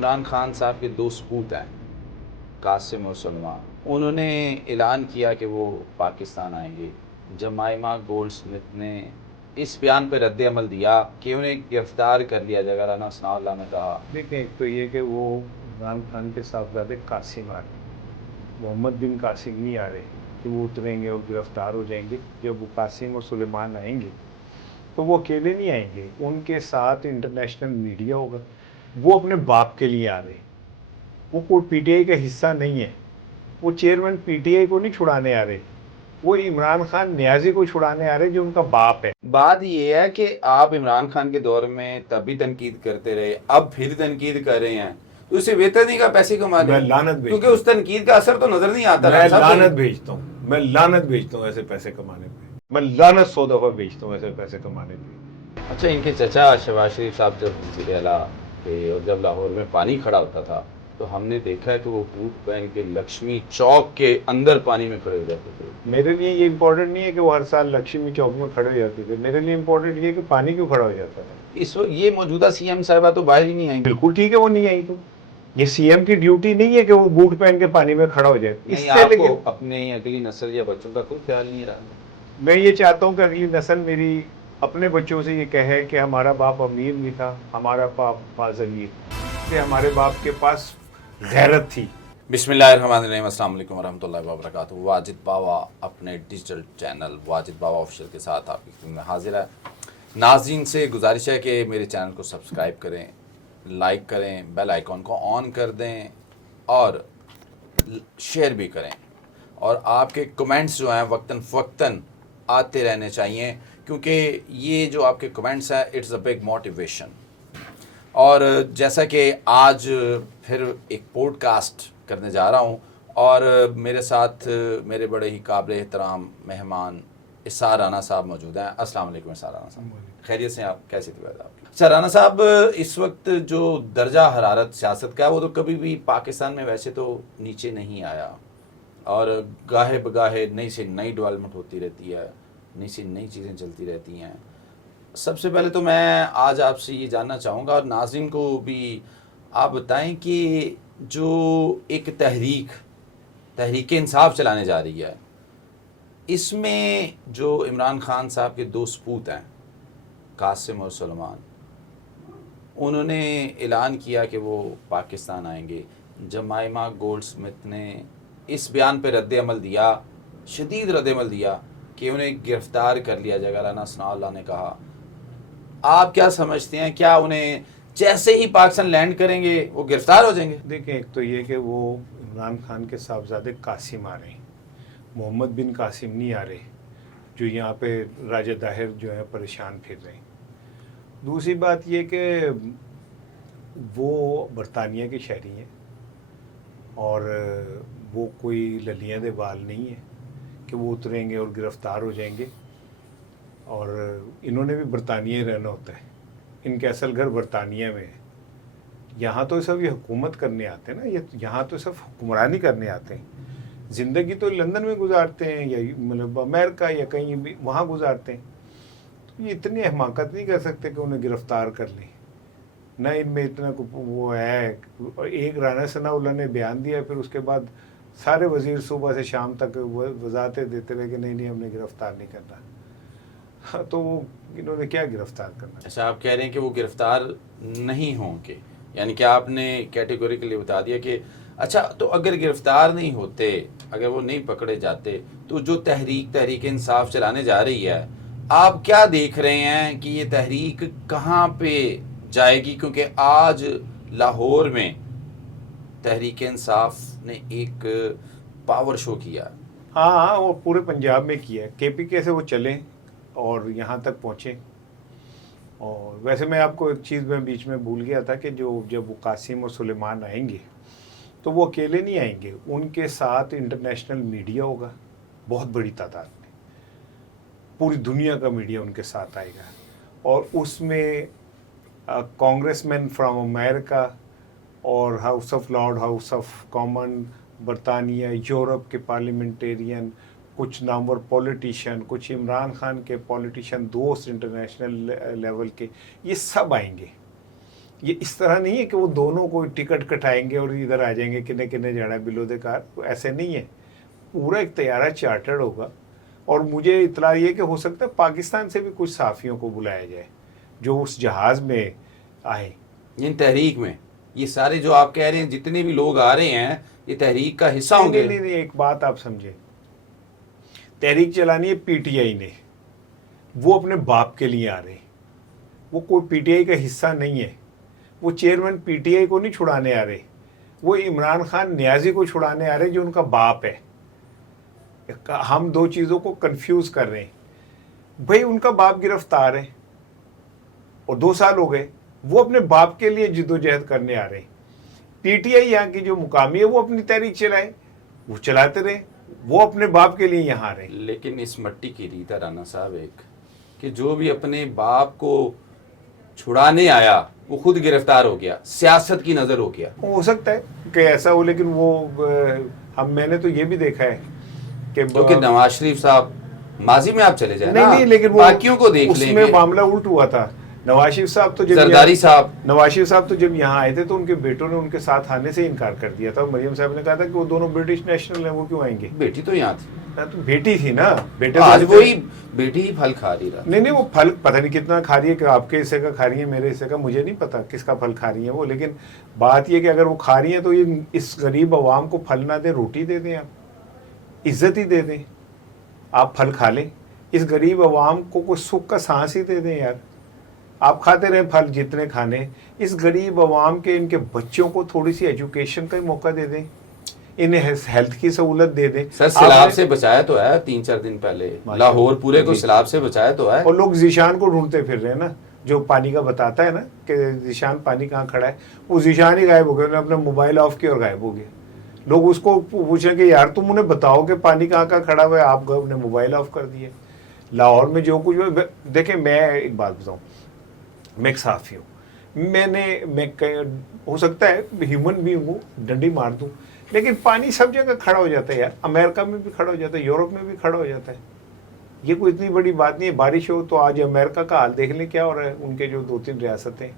عمران خان صاحب کے دو سپوت ہیں، قاسم اور سلمان. انہوں نے اعلان کیا کہ وہ پاکستان آئیں گے. جمائمہ گولڈ سمتھ نے اس بیان پہ رد عمل دیا کہ انہیں گرفتار کر لیا جائے گا. رانا ثناء اللہ نے کہا دیکھیں، ایک تو یہ کہ وہ عمران خان کے صاحبزادے قاسم آ رہے، محمد بن قاسم نہیں آ رہے کہ وہ اتریں گے اور گرفتار ہو جائیں گے. جب وہ قاسم اور سلیمان آئیں گے تو وہ اکیلے نہیں آئیں گے، ان کے ساتھ انٹرنیشنل میڈیا ہوگا. وہ اپنے باپ کے لیے آ رہے، وہ کوئی پی ٹی آئی کا حصہ نہیں ہے. وہ چیئرمین پی ٹی آئی کو نہیں چھڑانے آ رہے، وہ عمران خان نیازی کو چھڑانے آ رہے جو ان کا باپ ہے. بات یہ ہے کہ آپ عمران خان کے دور میں تب بھی تنقید کرتے رہے، اب پھر تنقید کر رہے ہیں، تو اسے بہتر نہیں کا پیسے کما لیں. میں لعنت بھیجتا کیونکہ اس تنقید کا اثر تو نظر نہیں آتا. میں لعنت بھیجتا ہوں، میں لعنت بھیجتا ہوں ایسے پیسے کمانے پہ. میں لعنت 100 دفعہ بھیجتا ہوں ایسے پیسے کمانے پہ. اچھا، ان کے چچا شہباز شریف صاحب جب وزیر اعلیٰ تھے اور جب لاہور میں پانی کھڑا ہوتا تھا تو ہم نے دیکھا ہے کہ وہ بوٹ پہن کے لکشمی چوک کے اندر پانی میں کھڑے ہو جاتے تھے. میرے لیے یہ امپورٹنٹ نہیں ہے کہ وہ ہر سال لکشمی چوک میں کھڑے ہو جاتے تھے، میرے لیے امپورٹنٹ یہ ہے کہ پانی کیوں کھڑا ہو جاتا ہے. اس وقت یہ موجودہ سی ایم صاحبہ تو باہر ہی نہیں آئیں. بالکل ٹھیک ہے، وہ نہیں آئی تو یہ سی ایم کی ڈیوٹی نہیں ہے کہ وہ بوٹ پہن کے پانی میں کھڑا ہو جائے. اس نہیں، سے آپ کو لیکن اپنے اگلی نسل یا بچوں کا کوئی خیال نہیں رہا. میں یہ چاہتا ہوں کہ اگلی نسل میری اپنے بچوں سے یہ کہے کہ ہمارا باپ امیر بھی تھا، ہمارا باپ باضمیر، کہ ہمارے باپ کے پاس غیرت تھی. بسم اللہ الرحمن الرحیم. السلام علیکم ورحمۃ اللہ وبرکاتہ. واجد باوا اپنے ڈیجیٹل چینل واجد باوا آفیشیل کے ساتھ آپ کی خدمت میں حاضر ہے. ناظرین سے گزارش ہے کہ میرے چینل کو سبسکرائب کریں، لائک کریں، بیل آئیکن کو آن کر دیں اور شیئر بھی کریں. اور آپ کے کمنٹس جو ہیں وقتاً فوقتاً آتے رہنے چاہیے، کیونکہ یہ جو آپ کے کمنٹس ہیں اٹس اے بگ موٹیویشن. اور جیسا کہ آج پھر ایک پوڈ کاسٹ کرنے جا رہا ہوں اور میرے ساتھ میرے بڑے ہی قابل احترام مہمان اسار رانا صاحب موجود ہیں. السلام علیکم اسار رانا صاحب، خیریت سے؟ آپ کیسی طبیعت آپ کی؟ سر رانا صاحب، اس وقت جو درجہ حرارت سیاست کا ہے وہ تو کبھی بھی پاکستان میں ویسے تو نیچے نہیں آیا، اور گاہے بگاہے نئی سے نئی ڈیولپمنٹ ہوتی رہتی ہے، نئی سے نئی چیزیں چلتی رہتی ہیں. سب سے پہلے تو میں آج آپ سے یہ جاننا چاہوں گا اور ناظرین کو بھی آپ بتائیں کہ جو ایک تحریک انصاف چلانے جا رہی ہے، اس میں جو عمران خان صاحب کے دو سپوت ہیں قاسم اور سلمان، انہوں نے اعلان کیا کہ وہ پاکستان آئیں گے. جمائمہ گولڈ سمتھ نے اس بیان پہ رد عمل دیا، شدید رد عمل دیا کہ انہیں گرفتار کر لیا جائے گا. رانا ثناء اللہ نے کہا. آپ کیا سمجھتے ہیں، کیا انہیں جیسے ہی پاکستان لینڈ کریں گے وہ گرفتار ہو جائیں گے؟ دیکھیں، ایک تو یہ کہ وہ عمران خان کے صاحبزادے قاسم آ رہے ہیں، محمد بن قاسم نہیں آ رہے جو یہاں پہ راجہ داہر جو ہے پریشان پھر رہے ہیں. دوسری بات یہ کہ وہ برطانیہ کے شہری ہیں اور وہ کوئی للیاں دے بال نہیں ہے کہ وہ اتریں گے اور گرفتار ہو جائیں گے. اور انہوں نے بھی برطانیہ ہی رہنا ہوتا ہے، ان کے اصل گھر برطانیہ میں ہے. یہاں تو سب یہ حکومت کرنے آتے ہیں نا، یہاں تو سب حکمرانی کرنے آتے ہیں. زندگی تو لندن میں گزارتے ہیں یا مطلب امریکہ یا کہیں بھی وہاں گزارتے ہیں. تو یہ اتنی حماقت نہیں کر سکتے کہ انہیں گرفتار کر لیں، نہ ان میں اتنا وہ ہے. ایک رانا ثناء اللہ نے بیان دیا، پھر اس کے بعد سارے وزیر صبح سے شام تک وضاحتیں دیتے رہے کہ نہیں ہم نے گرفتار نہیں کرنا. تو انہوں نے کیا گرفتار کرنا؟ اچھا، آپ کہہ رہے ہیں کہ وہ گرفتار نہیں ہوں گے، یعنی کہ آپ نے کیٹیگوریکلی بتا دیا کہ اچھا، تو اگر گرفتار نہیں ہوتے، اگر وہ نہیں پکڑے جاتے، تو جو تحریک انصاف چلانے جا رہی ہے، آپ کیا دیکھ رہے ہیں کہ یہ تحریک کہاں پہ جائے گی؟ کیونکہ آج لاہور میں تحریک انصاف نے ایک پاور شو کیا. ہاں، وہ پورے پنجاب میں کیا ہے. کے پی کے سے وہ چلیں اور یہاں تک پہنچیں. اور ویسے میں آپ کو ایک چیز میں بیچ میں بھول گیا تھا کہ جب وہ قاسم اور سلیمان آئیں گے تو وہ اکیلے نہیں آئیں گے، ان کے ساتھ انٹرنیشنل میڈیا ہوگا بہت بڑی تعداد میں. پوری دنیا کا میڈیا ان کے ساتھ آئے گا، اور اس میں کانگریس مین فرام امریکہ اور house of lord, house of common, برطانیہ، یورپ کے پارلیمنٹیرین، کچھ نامور پولیٹیشین، کچھ عمران خان کے پولیٹیشین دوست انٹرنیشنل لیول کے، یہ سب آئیں گے. یہ اس طرح نہیں ہے کہ وہ دونوں کو ٹکٹ کٹائیں گے اور ادھر آ جائیں گے کنے کنے جانا ہے بلو دے کار، ایسے نہیں ہے. پورا ایک طیارہ چارٹرڈ ہوگا. اور مجھے اطلاع یہ کہ ہو سکتا ہے پاکستان سے بھی کچھ صحافیوں کو بلایا جائے جو اس جہاز میں آئیں. ان تحریک میں یہ سارے جو آپ کہہ رہے ہیں جتنے بھی لوگ آ رہے ہیں یہ تحریک کا حصہ ہوں گے؟ نہیں، ایک بات آپ سمجھیں، تحریک چلانی ہے پی ٹی آئی نے، وہ اپنے باپ کے لیے آ رہے ہیں. وہ کوئی پی ٹی آئی کا حصہ نہیں ہے. وہ چیئرمین پی ٹی آئی کو نہیں چھڑانے آ رہے، وہ عمران خان نیازی کو چھڑانے آ رہے جو ان کا باپ ہے. ہم دو چیزوں کو کنفیوز کر رہے ہیں. بھائی ان کا باپ گرفتار ہے اور 2 سال ہو گئے، وہ اپنے باپ کے لیے جد و جہد کرنے آ رہے ہیں. پی ٹی آئی یہاں کی جو مقامی ہے وہ اپنی تحریک چلائے، وہ چلاتے رہے، وہ اپنے باپ کے لیے یہاں آ رہے ہیں. لیکن اس مٹی کی ریت ہے رانا صاحب ایک کہ جو بھی اپنے باپ کو چھڑانے آیا وہ خود گرفتار ہو گیا، سیاست کی نظر ہو گیا. ہو سکتا ہے کہ ایسا ہو، لیکن وہ میں نے تو یہ بھی دیکھا ہے کہ کیونکہ نواز شریف صاحب ماضی میں آپ چلے جائیں نا، نہیں لیکن وہ باقیوں کو دیکھ اس لیں میں گے. معاملہ الٹ ہوا تھا. نواز شریف صاحب تو زرداری صاحب نواز شریف صاحب تو جب یہاں آئے تھے تو ان کے بیٹوں نے ان کے ساتھ آنے سے انکار کر دیا تھا. مریم صاحب نے کہا تھا کہ وہ دونوں برٹش نیشنل ہیں، وہ کیوں آئیں گے؟ بیٹی تو یہاں تھی، تو بیٹی تھی نا، بیٹے آج وہی بیٹی ہی پھل کھا رہی رہا. نہیں وہ پھل پتہ نہیں کتنا کھا رہی ہے، کہ آپ کے حصے کا کھا رہی ہے، میرے حصے کا مجھے نہیں پتا کس کا پھل کھا رہی ہیں وہ. لیکن بات یہ کہ اگر وہ کھا رہی ہیں تو یہ اس غریب عوام کو پھل نہ دیں، روٹی دے دیں، آپ عزت ہی دے دیں، آپ پھل کھا لیں. اس غریب عوام کو کوئی سکھ کا سانس ہی دے دیں یار. آپ کھاتے رہیں پھل جتنے کھانے. اس غریب عوام کے ان کے بچوں کو تھوڑی سی ایجوکیشن کا ہی موقع دے دیں، انہیں ہیلتھ کی سہولت دے دیں. سر سیلاب سے بچایا تو ہے 3-4 دن پہلے، لاہور پورے کو سیلاب سے بچایا تو ہے. اور لوگ ذیشان کو ڈھونڈتے پھر رہے ہیں نا، جو پانی کا بتاتا ہے نا کہ ذیشان پانی کہاں کھڑا ہے. وہ ذیشان ہی غائب ہو گیا، انہوں نے اپنا موبائل آف کیا اور غائب ہو گیا. لوگ اس کو پوچھیں کہ یار تم انہیں بتاؤ کہ پانی کہاں کہاں کھڑا ہوا ہے، آپ اپنے موبائل آف کر دیے. لاہور میں جو کچھ دیکھیں، میں ایک بات بتاؤں، میں ایک صحافی ہوں، میں ہو سکتا ہے ہیومن بینگ ہوں، ڈنڈی مار دوں، لیکن پانی سب جگہ کھڑا ہو جاتا ہے یار. امریکہ میں بھی کھڑا ہو جاتا ہے، یورپ میں بھی کھڑا ہو جاتا ہے. یہ کوئی اتنی بڑی بات نہیں ہے. بارش ہو تو آج امریکہ کا حال دیکھ لیں کیا ہو رہا ہے، ان کے جو 2-3 ریاستیں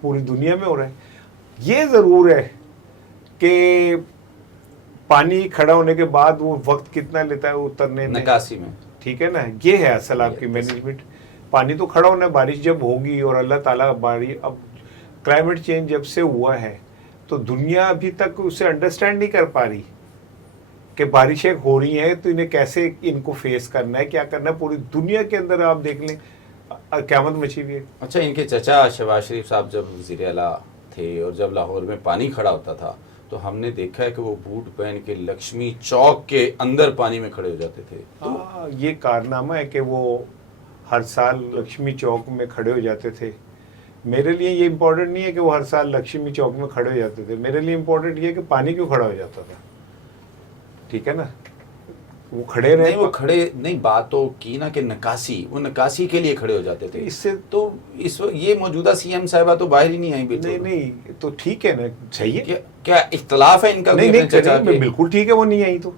پوری دنیا میں ہو رہا ہے. یہ ضرور ہے کہ پانی کھڑا ہونے کے بعد وہ وقت کتنا لیتا ہے اترنے میں، نکاسی میں. ٹھیک ہے نا. یہ ہے اصل آپ کی مینجمنٹ. پانی تو کھڑا ہونا ہے، بارش جب ہوگی اور اللہ تعالیٰ اب کلائمیٹ چینج جب سے ہوا ہے تو دنیا ابھی تک اسے انڈرسٹینڈ نہیں کر پا رہی کہ بارشیں ہو رہی ہیں تو انہیں کیسے ان کو فیس کرنا ہے، کیا کرنا ہے. پوری دنیا کے اندر آپ دیکھ لیں قیامت مچی ہوئی ہے. اچھا، ان کے چچا شہباز شریف صاحب جب وزیر اعلیٰ تھے اور جب لاہور میں پانی کھڑا ہوتا تھا تو ہم نے دیکھا ہے کہ وہ بوٹ پہن کے لکشمی چوک کے اندر پانی میں کھڑے ہو جاتے تھے. یہ کارنامہ ہے کہ وہ ہر سال لکشمی چوک میں کھڑے ہو جاتے تھے. میرے لیے یہ امپورٹنٹ نہیں ہے کہ وہ ہر سال لکشمی چوک میں کھڑے ہو جاتے تھے. میرے لیے امپورٹنٹ یہ ہے کہ پانی کیوں کھڑا ہو جاتا تھا. ٹھیک ہے نا، وہ کھڑے رہے. نہیں، وہ کھڑے نہیں، بات تو کی نا کہ نکاسی، وہ نکاسی کے لیے کھڑے ہو جاتے تھے. اس سے تو اس وقت یہ موجودہ سی ایم صاحبہ تو باہر ہی نہیں آئی بالکل. نہیں تو ٹھیک ہے نا، صحیح ہے. کیا اختلاف ہے ان کا؟ نہیں بالکل ٹھیک ہے، وہ نہیں آئی تو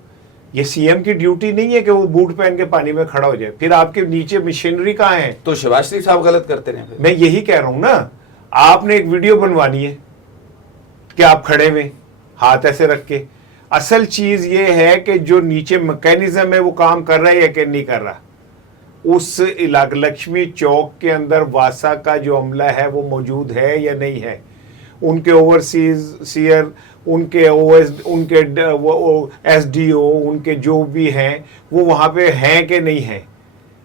یہ سی ایم کی ڈیوٹی نہیں ہے کہ وہ بوٹ پہن کے پانی میں کھڑا ہو جائے. پھر آپ کے نیچے مشینری کہاں ہے؟ تو شہباز شریف صاحب غلط کرتے رہے. میں یہی کہہ رہا ہوں نا، آپ نے ایک ویڈیو بنوانی ہے کہ آپ کھڑے ہوئے ہاتھ ایسے رکھ کے. اصل چیز یہ ہے کہ جو نیچے میکینزم ہے وہ کام کر رہا ہے یا کہ نہیں کر رہا. اس علاقہ لکشمی چوک کے اندر واسا کا جو عملہ ہے وہ موجود ہے یا نہیں ہے. ان کے اوورسیز سیئر، ان کے ان کے ایس ڈی او، ان کے جو بھی ہیں وہ وہاں پہ ہیں کہ نہیں ہیں.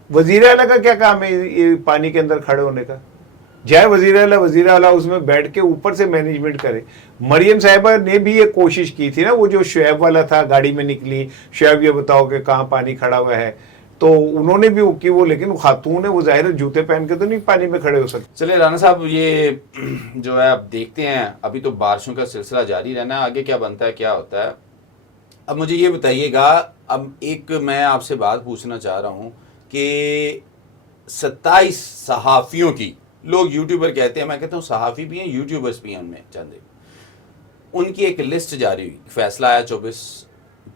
وزیر اعلیٰ کا کیا کام ہے یہ پانی کے اندر کھڑے ہونے کا؟ جائے وزیر اعلیٰ اس میں بیٹھ کے اوپر سے مینجمنٹ کرے. مریم صاحبہ نے بھی یہ کوشش کی تھی نا، وہ جو شعیب والا تھا گاڑی میں نکلی، شعیب یہ بتاؤ کہ کہاں پانی کھڑا ہوا ہے، تو انہوں نے بھی کی وہ، لیکن خاتون ہے وہ ظاہر جوتے پہن کے تو نہیں پانی میں کھڑے ہو سکتے. چلے رانا صاحب، یہ جو ہے اب دیکھتے ہیں، ابھی تو بارشوں کا سلسلہ جاری رہنا ہے، آگے کیا بنتا ہے کیا ہوتا ہے. اب مجھے یہ بتائیے گا، اب ایک میں آپ سے بات پوچھنا چاہ رہا ہوں کہ 27 صحافیوں کی، لوگ یوٹیوبر کہتے ہیں، میں کہتا ہوں صحافی بھی ہیں، یوٹیوبرز بھی ہیں، ان میں چند ان کی ایک لسٹ جاری ہوئی. فیصلہ آیا 24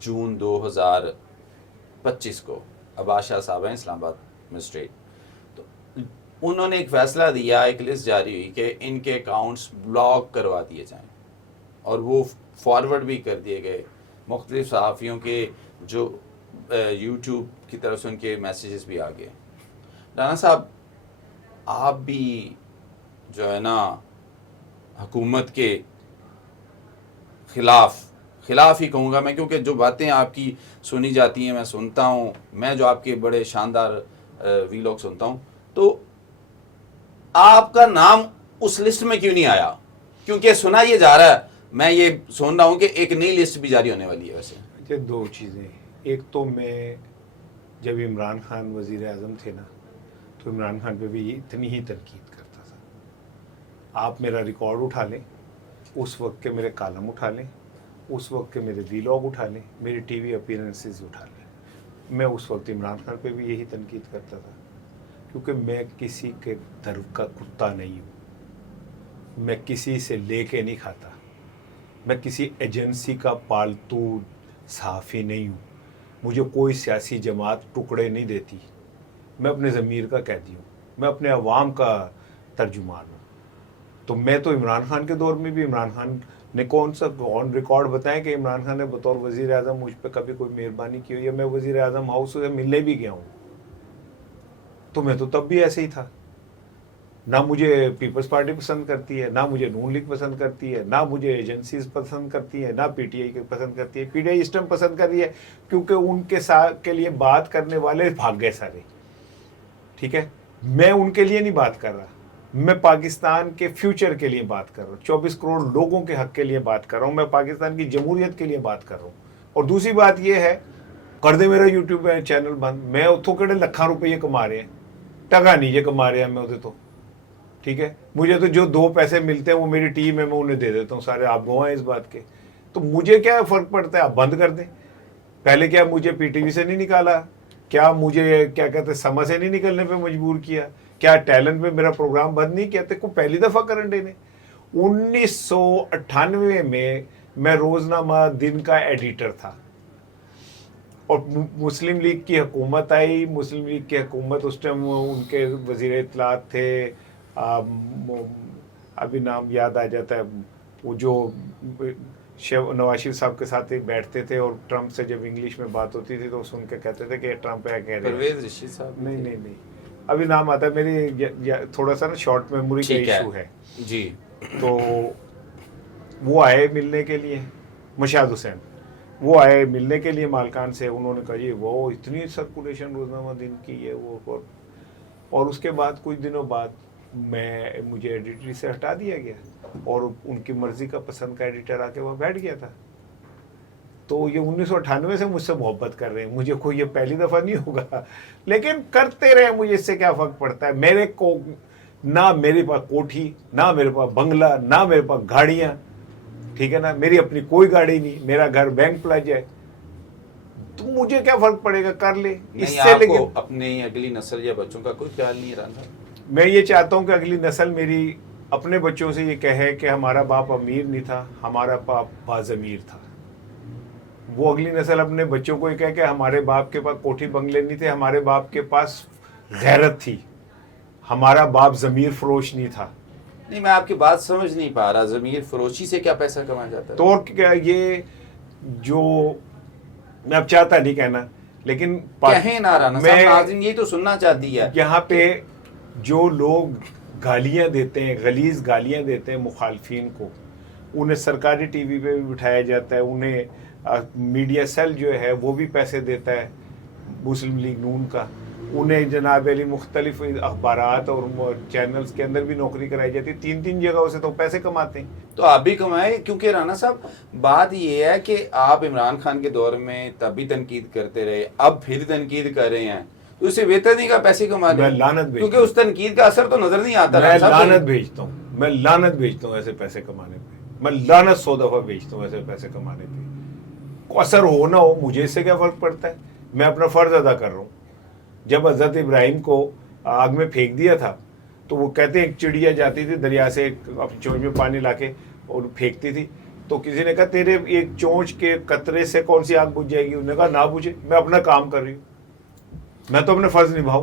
جون 2025 کو. عباس شاہ صاحب ہیں اسلام آباد مسٹریٹ. تو انہوں نے ایک فیصلہ دیا, ایک لسٹ جاری ہوئی کہ ان کے اکاؤنٹس بلاک کروا دیے جائیں, اور وہ فارورڈ بھی کر دیے گئے مختلف صحافیوں کے جو یوٹیوب کی طرف سے ان کے میسیجز بھی آ گئے. رانا صاحب, آپ بھی جو ہے نا حکومت کے خلاف ہی کہوں گا میں, کیونکہ جو باتیں آپ کی سنی جاتی ہیں میں سنتا ہوں, میں جو آپ کے بڑے شاندار ویلاگ سنتا ہوں, تو آپ کا نام اس لسٹ میں کیوں نہیں آیا؟ کیونکہ سنا یہ جا رہا ہے, میں یہ سن رہا ہوں کہ ایک نئی لسٹ بھی جاری ہونے والی ہے. ویسے دو چیزیں, ایک تو میں جب عمران خان وزیر اعظم تھے نا, تو عمران خان پہ بھی اتنی ہی تنقید کرتا تھا. آپ میرا ریکارڈ اٹھا لیں, اس وقت کے میرے کالم اٹھا لیں, اس وقت کے میرے ویلاگ اٹھا لیں, میری ٹی وی اپیرنسز اٹھا لیں, میں اس وقت عمران خان پہ بھی یہی تنقید کرتا تھا. کیونکہ میں کسی کے در کا کتا نہیں ہوں, میں کسی سے لے کے نہیں کھاتا, میں کسی ایجنسی کا پالتو صحافی نہیں ہوں, مجھے کوئی سیاسی جماعت ٹکڑے نہیں دیتی, میں اپنے ضمیر کا قیدی ہوں, میں اپنے عوام کا ترجمان ہوں. تو میں تو عمران خان کے دور میں بھی, عمران خان نے کون سا آن ریکارڈ بتائیں کہ عمران خان نے بطور وزیر اعظم مجھ پہ کبھی کوئی مہربانی کی ہو, یا میں وزیر اعظم ہاؤس سے ملنے بھی گیا ہوں. تو میں تو تب بھی ایسے ہی تھا. نہ مجھے پیپلز پارٹی پسند کرتی ہے, نہ مجھے نون لیگ پسند کرتی ہے, نہ مجھے ایجنسیز پسند کرتی ہیں, نہ پی ٹی آئی پسند کرتی ہے. P T I us time پسند کر رہی ہے کیونکہ ان کے ساتھ کے لیے بات کرنے والے بھاگ گئے سارے. ٹھیک ہے, میں ان کے لیے نہیں بات کر رہا, میں پاکستان کے فیوچر کے لیے بات کر رہا ہوں, 24 کروڑ لوگوں کے حق کے لیے بات کر رہا ہوں, میں پاکستان کی جمہوریت کے لیے بات کر رہا ہوں. اور دوسری بات یہ ہے, کر دے میرا یوٹیوب چینل بند, میں اتوں کہڑے لکھاں روپے کما رہے ہیں, ٹکا نہیں یہ کما رہے ہیں میں ادھر تو. ٹھیک ہے, مجھے تو جو 2 پیسے ملتے ہیں وہ میری ٹیم ہے, میں انہیں دے دیتا ہوں سارے, آپ گواہ ہیں اس بات کے. تو مجھے کیا فرق پڑتا ہے, آپ بند کر دیں. پہلے کیا مجھے پی ٹی وی سے نہیں نکالا, کیا مجھے کیا کہتے ہیں سما سے نہیں نکلنے پہ مجبور کیا, کیا ٹیلنٹ پہ میرا پروگرام بند نہیں کیا؟ کو پہلی دفعہ کرنٹ ڈے نے 1998 میں روزنامہ دن کا ایڈیٹر تھا, اور مسلم لیگ کی حکومت آئی. مسلم لیگ کی حکومت اس ٹائم ان کے وزیر اطلاعات تھے, ابھی نام یاد آ جاتا ہے, وہ جو نواز شریف صاحب کے ساتھ ہی بیٹھتے تھے, اور ٹرمپ سے جب انگلش میں بات ہوتی تھی تو سن کے کہتے تھے کہ ٹرمپ ہے, کہہ رہے پرویز رشید صاحب. نہیں, ابھی نام آتا ہے, میری تھوڑا سا نا شارٹ میموری کا ایشو ہے جی. تو وہ آئے ملنے کے لیے, مشاہد حسین, وہ آئے ملنے کے لیے مالکان سے. انہوں نے کہا جی وہ اتنی سرکولیشن روزنامہ دن کی ہے وہ, اور اس کے بعد کچھ دنوں بعد مجھے ایڈیٹری سے ہٹا دیا گیا, اور ان کی مرضی کا پسند کا ایڈیٹر آ کے وہ بیٹھ گیا تھا. تو یہ 1998 سے مجھ سے محبت کر رہے ہیں, مجھے کوئی یہ پہلی دفعہ نہیں ہوگا, لیکن کرتے رہے, مجھے اس سے کیا فرق پڑتا ہے. میرے کو نہ میرے پاس کوٹھی, نہ میرے پاس بنگلہ, نہ میرے پاس گاڑیاں, ٹھیک ہے نا, میری اپنی کوئی گاڑی نہیں, میرا گھر بینک پلج ہے, تو مجھے کیا فرق پڑے گا, کر لے اس سے. لیکن اپنی اگلی نسل یا بچوں کا کوئی خیال نہیں رہا. میں یہ چاہتا ہوں کہ اگلی نسل میری اپنے بچوں سے یہ کہے کہ ہمارا باپ امیر نہیں تھا, ہمارا باپ باضمیر تھا. وہ اگلی نسل اپنے بچوں کو یہ کہے کہ ہمارے باپ کے پاس کوٹھی بنگلے نہیں تھے, ہمارے باپ کے پاس غیرت تھی, ہمارا باپ ضمیر فروش نہیں تھا. نہیں, میں آپ کی بات سمجھ نہیں پا رہا, ضمیر فروشی سے کیا پیسہ کمایا جاتا ہے؟ تو کیا یہ جو میں اب چاہتا نہیں کہنا, لیکن کہیں نہ رہا, ناظرین یہی تو سننا چاہتی ہے. یہاں پہ جو لوگ گالیاں دیتے ہیں, غلیظ گالیاں دیتے ہیں مخالفین کو, انہیں سرکاری ٹی وی پہ بھی بٹھایا جاتا ہے, انہیں میڈیا سیل جو ہے وہ بھی پیسے دیتا ہے مسلم لیگ نون کا, انہیں جناب علی مختلف اخبارات اور چینلز کے اندر بھی نوکری کرائی جاتی ہے, 3 جگہوں سے تو پیسے کماتے ہیں. تو آپ بھی کمائیں, کیونکہ رانا صاحب بات یہ ہے کہ آپ عمران خان کے دور میں تب بھی تنقید کرتے رہے, اب پھر تنقید کر رہے ہیں, تو اسے بہتر نہیں کا پیسے کما لیں. میں لعنت کیونکہ اس تنقید کا اثر تو نظر نہیں آتا. میں لعنت بھیجتا ہوں, میں لعنت بھیجتا ہوں ایسے پیسے کمانے پہ, میں لعنت 100 دفعہ بھیجتا ہوں ایسے پیسے کمانے پہ. اثر ہو نہ ہو, مجھے اس سے کیا فرق پڑتا ہے, میں اپنا فرض ادا کر رہا ہوں. جب حضرت ابراہیم کو آگ میں پھینک دیا تھا تو وہ کہتے ہیں ایک چڑیا جاتی تھی دریا سے اپنی چونچ میں پانی لا کے اور پھینکتی تھی, تو کسی نے کہا تیرے ایک چونچ کے قطرے سے کون سی آگ بجھ جائے گی؟ انہوں نے کہا نہ بجھے, میں اپنا کام کر رہی ہوں, میں تو اپنے فرض نبھاؤں.